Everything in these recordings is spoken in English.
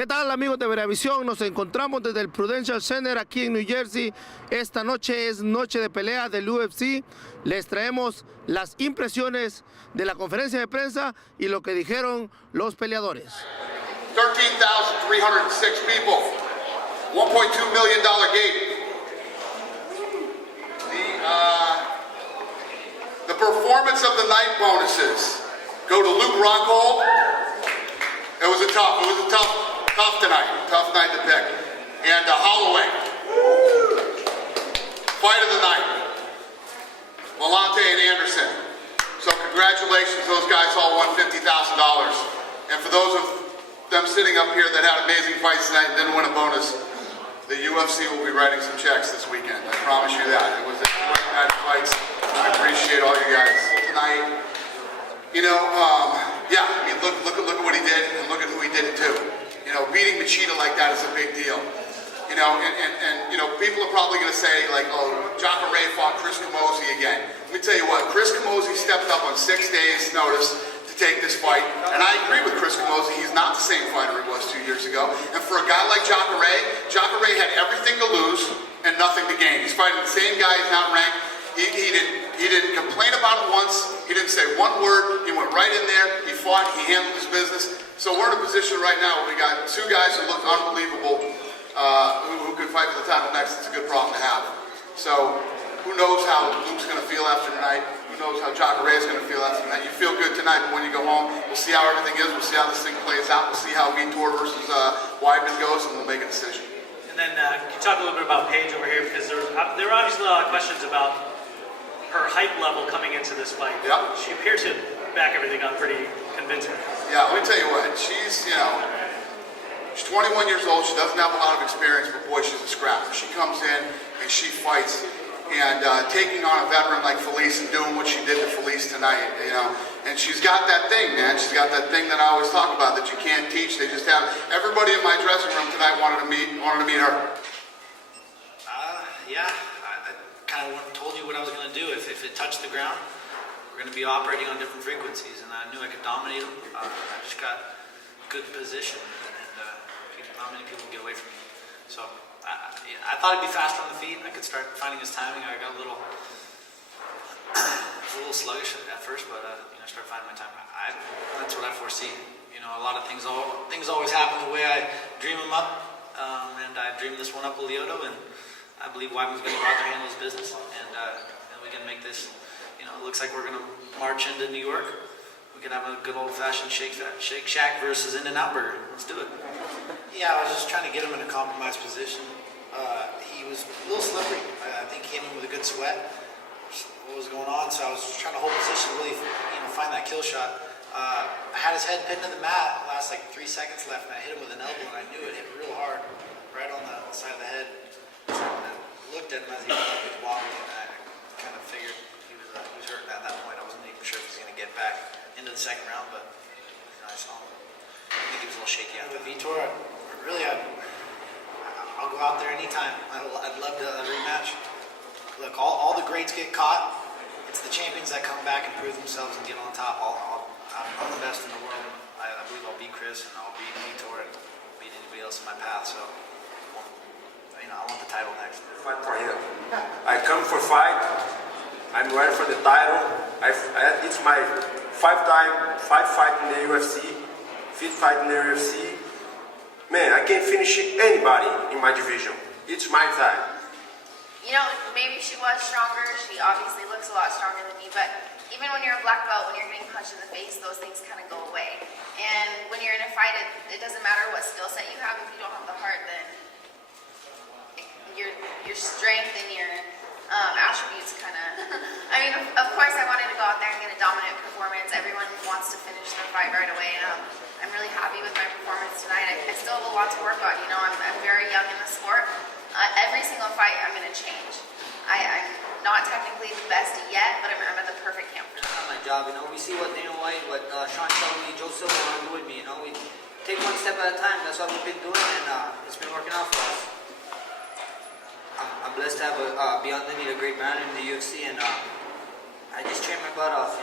¿Qué tal, amigos de Veravisión? Nos encontramos desde el Prudential Center aquí en New Jersey. Esta noche es noche de pelea del UFC. Les traemos las impresiones de la conferencia de prensa y lo que dijeron los peleadores. 13,306 people, $1.2 million gate. The performance of the night bonuses go to Luke Rockhold. It was a tough tonight, tough night to pick. And Holloway, fight of the night, Vellante and Anderson. So congratulations, those guys all won $50,000. And for those of them sitting up here that had amazing fights tonight and didn't win a bonus, the UFC will be writing some checks this weekend. I promise you that. It was a great night of fights. I appreciate all you guys tonight. You know, yeah, I mean, look at what he did, and look at who he did it to. You know, beating Nachida like that is a big deal. You know, and you know, people are probably going to say, like, oh, Jacare fought Chris Camozzi again. Let me tell you what, Chris Camozzi stepped up on 6 days' notice to take this fight, and I agree with Chris Camozzi. He's not the same fighter he was 2 years ago. And for a guy like Jacare had everything to lose and nothing to gain. He's fighting the same guy. He's not ranked. He didn't complain about it once. He didn't say one word. He went right in there. He fought. He handled his business. So we're in a position right now where we got 2 guys who look unbelievable, who could fight for the title next. It's a good problem to have. So who knows how Luke's going to feel after tonight? Who knows how Jacare is going to feel after tonight? You feel good tonight, but when you go home, we'll see how everything is. We'll see how this thing plays out. We'll see how Vitor versus Weidman goes, and we'll make a decision. And then can you talk a little bit about Paige over here? Because there were obviously a lot of questions about her hype level coming into this fight. Yep. She appeared to back everything up pretty convincing. Yeah, let me tell you what, she's 21 years old, she doesn't have a lot of experience, but boy, she's a scrapper. She comes in and she fights, and taking on a veteran like Felice and doing what she did to Felice tonight, you know, and she's got that thing, man. She's got that thing that I always talk about that you can't teach. They just have, everybody in my dressing room tonight wanted to meet her. Yeah. I kind of told you what I was going to do. If it touched the ground, we're going to be operating on different frequencies, and I knew I could dominate them. I just got good position, and not many people get away from me. So I thought it'd be faster on the feet. I could start finding his timing. I got a little sluggish at first, but I started finding my time. That's what I foresee. You know, a lot of things always happen the way I dream them up, and I dreamed this one up with Lyoto, and I believe Weidman's going to go out there and handle his business, and we can make this, you know, it looks like we're going to march into New York. We can have a good old-fashioned Shake Shack versus In-N-Out Burger. Let's do it. Yeah, I was just trying to get him in a compromised position. He was a little slippery. I think he came in with a good sweat. What was going on? So I was just trying to hold position, really, find that kill shot. I had his head pinned to the mat. Last like 3 seconds left, and I hit him with an elbow, and I knew it hit real hard, right on the side of the head. I looked at him as he was walking, and I kind of figured he was hurting at that point. I wasn't even sure if he was going to get back into the second round, but I saw him. I think he was a little shaky. With Vitor, I'll go out there anytime. I'd love to rematch. Look, all the greats get caught. It's the champions that come back and prove themselves and get on top. I'm the best in the world. I believe I'll beat Chris, and I'll beat Vitor, and beat anybody else in my path. So, I want the title next. Fight for him. I come for fight. I'm ready for the title. It's my 5th fight in the UFC. 5th fight in the UFC. Man, I can finish anybody in my division. It's my time. You know, maybe she was stronger. She obviously looks a lot stronger than me, but even when you're a black belt, when you're getting punched in the face, those things kind of go away. And when you're in a fight, it doesn't matter what skill set you have. If you don't have the heart, then your strength and your attributes kind of... I mean, of course I wanted to go out there and get a dominant performance. Everyone wants to finish their fight right away. I'm really happy with my performance tonight. I still have a lot to work on. You know, I'm very young in the sport. Every single fight I'm going to change. I'm not technically the best yet, but I'm at the perfect camp for That's not my job, you know. We see what Dana White, what Sean Shelby, Joe Silva are doing me, you know. We take one step at a time. That's what we've been doing, and it's been working out for us. I'm blessed to have be underneath a great man in the UFC, and I just trained my butt off.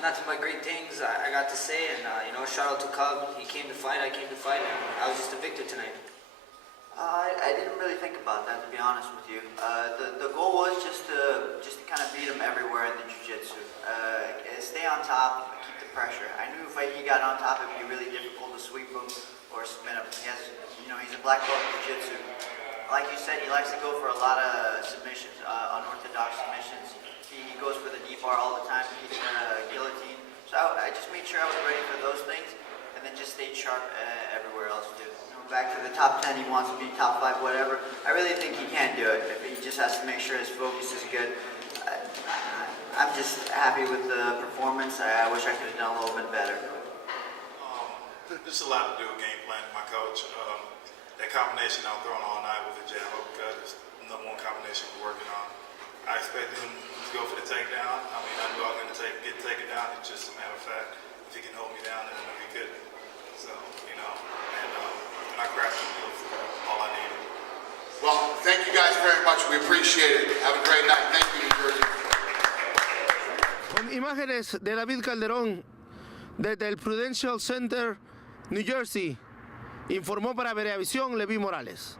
Nothing but great things I got to say, and shout out to Cub. He came to fight, I came to fight, and I was just a victor tonight. I didn't really think about that, to be honest with you. The goal was just to kind of beat him everywhere in the jiu-jitsu. Stay on top, keep the pressure. I knew if he got on top, it'd be really difficult to sweep him or submit him. He's a black belt in jiu-jitsu. Like you said, he likes to go for a lot of submissions, unorthodox submissions. He goes for the knee bar all the time. He's guillotine. So I just made sure I was ready for those things, and then just stayed sharp everywhere else too. Back to the top 10, he wants to be top 5, whatever. I really think he can do it. He just has to make sure his focus is good. I'm just happy with the performance. I wish I could have done a little bit better. There's a lot to do with game plan, my coach. That combination I'm throwing all night with the jab uppercut is the number one combination we're working on. I expected him to go for the takedown. I knew I was going to get taken down. It's just a matter of fact, if he can hold me down, then I know he could. So, and I crashed him all I needed. Well, thank you guys very much. We appreciate it. Have a great night. Thank you, New Jersey. Con imágenes de David Calderón desde el Prudential Center, New Jersey, informó para Vereavisión Leví Morales.